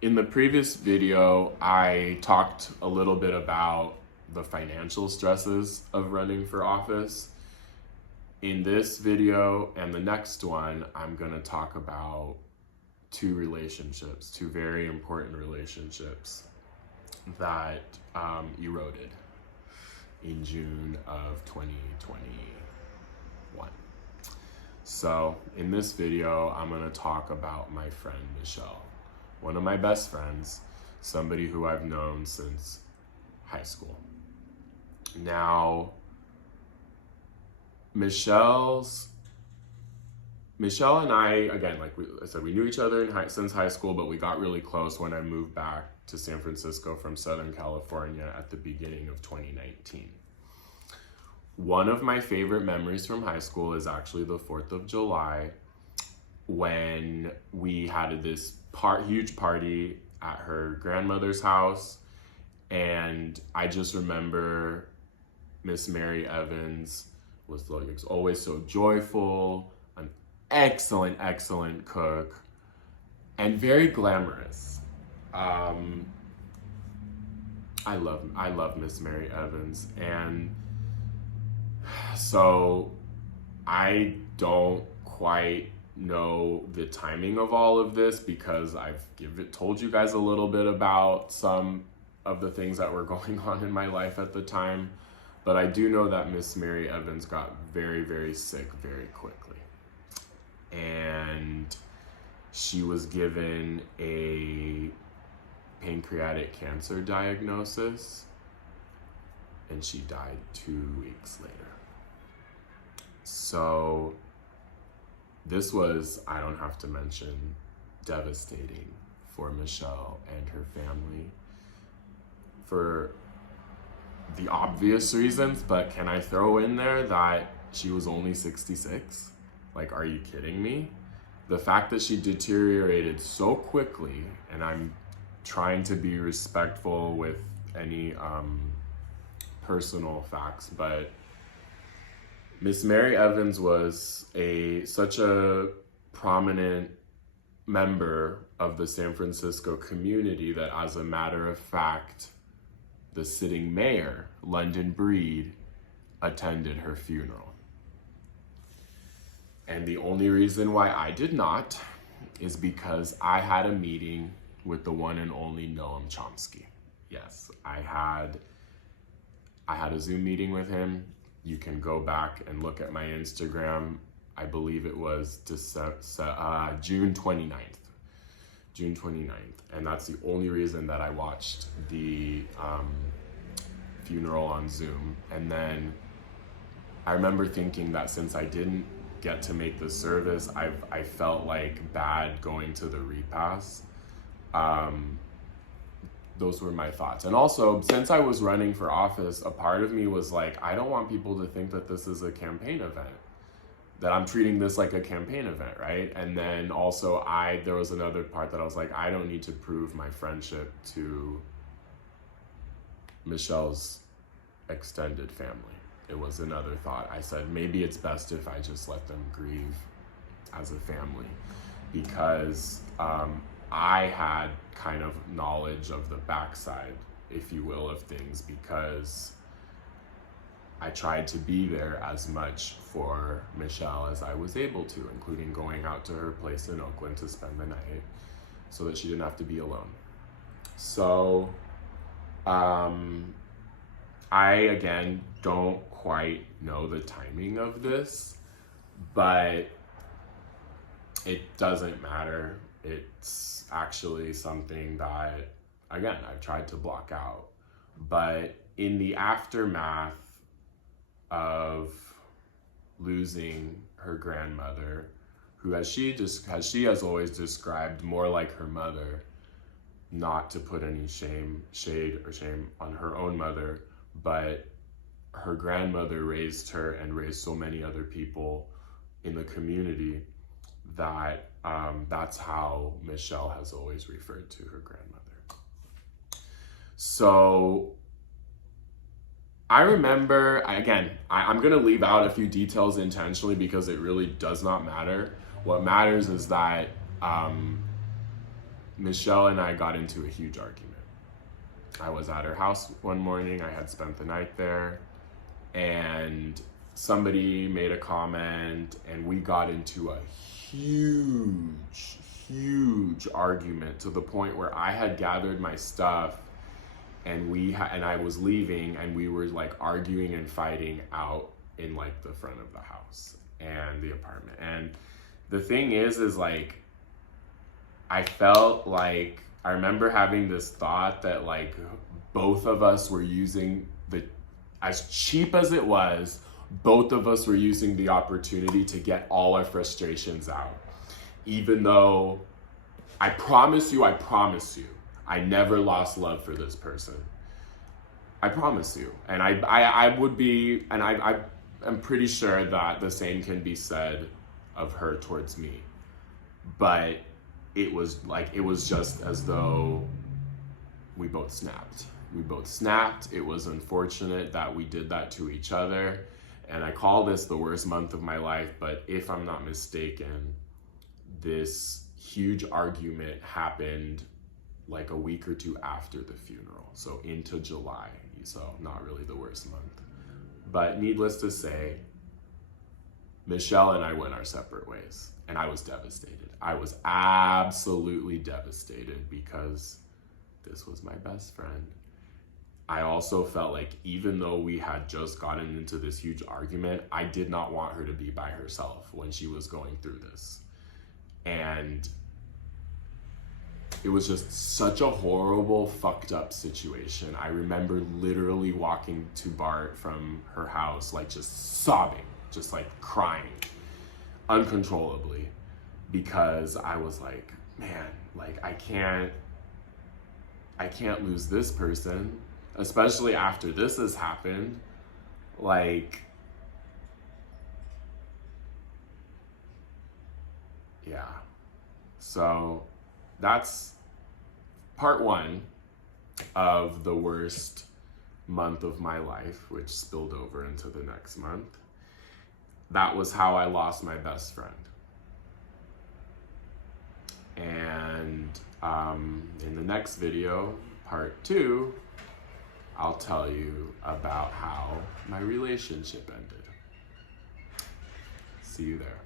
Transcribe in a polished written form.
In the previous video, I talked a little bit about the financial stresses of running for office. In this video and the next one, I'm going to talk about two very important relationships that eroded in June of 2021. So in this video, I'm going to talk about my friend Michelle, one of my best friends, somebody who I've known since high school. Now, Michelle and I, again, like I said, we knew each other since high school, but we got really close when I moved back to San Francisco from Southern California at the beginning of 2019. One of my favorite memories from high school is actually the 4th of July when we had this huge party at her grandmother's house. And I just remember Miss Mary Evans was always so joyful, an excellent cook, and very glamorous. I love Miss Mary Evans, and so I don't quite know the timing of all of this because I've told you guys a little bit about some of the things that were going on in my life at the time, but I do know that Miss Mary Evans got very sick very quickly, and she was given a pancreatic cancer diagnosis, and she died 2 weeks later. So this was, I don't have to mention, devastating for Michelle and her family for the obvious reasons, but can I throw in there that she was only 66? Like, are you kidding me? The fact that she deteriorated so quickly, and I'm trying to be respectful with any personal facts, but Miss Mary Evans was such a prominent member of the San Francisco community that, as a matter of fact, the sitting mayor, London Breed, attended her funeral. And the only reason why I did not is because I had a meeting with the one and only Noam Chomsky. Yes, I had a Zoom meeting with him. You can go back and look at my Instagram. I believe it was June 29th. June 29th. And that's the only reason that I watched the funeral on Zoom. And then I remember thinking that since I didn't get to make the service, I felt like bad going to the repast. Those were my thoughts. And also, since I was running for office, a part of me was like, I don't want people to think that this is a campaign event, that I'm treating this like a campaign event, right? And then also there was another part that I was like, I don't need to prove my friendship to Michelle's extended family. It was another thought. I said, maybe it's best if I just let them grieve as a family, because I had kind of knowledge of the backside, if you will, of things, because I tried to be there as much for Michelle as I was able to, including going out to her place in Oakland to spend the night so that she didn't have to be alone. So I, again, don't quite know the timing of this, but it doesn't matter. It's actually something that, again, I've tried to block out. But in the aftermath of losing her grandmother, who as she has always described, more like her mother, not to put any shade on her own mother, but her grandmother raised her and raised so many other people in the community that that's how Michelle has always referred to her grandmother. So I remember, again, I'm going to leave out a few details intentionally because it really does not matter. What matters is that Michelle and I got into a huge argument. I was at her house one morning. I had spent the night there, and somebody made a comment, and we got into a huge argument to the point where I had gathered my stuff, and and I was leaving, and we were like arguing and fighting out in like the front of the house and the apartment. And the thing is like, I felt like, I remember having this thought that like both of us were using as cheap as it was, both of us were using the opportunity to get all our frustrations out. Even though I promise you, I never lost love for this person. I promise you. And I would be, and I'm pretty sure that the same can be said of her towards me. But it was just as though we both snapped. It was unfortunate that we did that to each other. And I call this the worst month of my life, but if I'm not mistaken, this huge argument happened like a week or two after the funeral. So into July, so not really the worst month. But needless to say, Michelle and I went our separate ways, and I was devastated. I was absolutely devastated because this was my best friend. I also felt like even though we had just gotten into this huge argument, I did not want her to be by herself when she was going through this. And it was just such a horrible, fucked up situation. I remember literally walking to Bart from her house, like just sobbing, just like crying uncontrollably, because I was like, man, like I can't lose this person, especially after this has happened. Like, yeah. So that's part one of the worst month of my life, which spilled over into the next month. That was how I lost my best friend. And in the next video, part two, I'll tell you about how my relationship ended. See you there.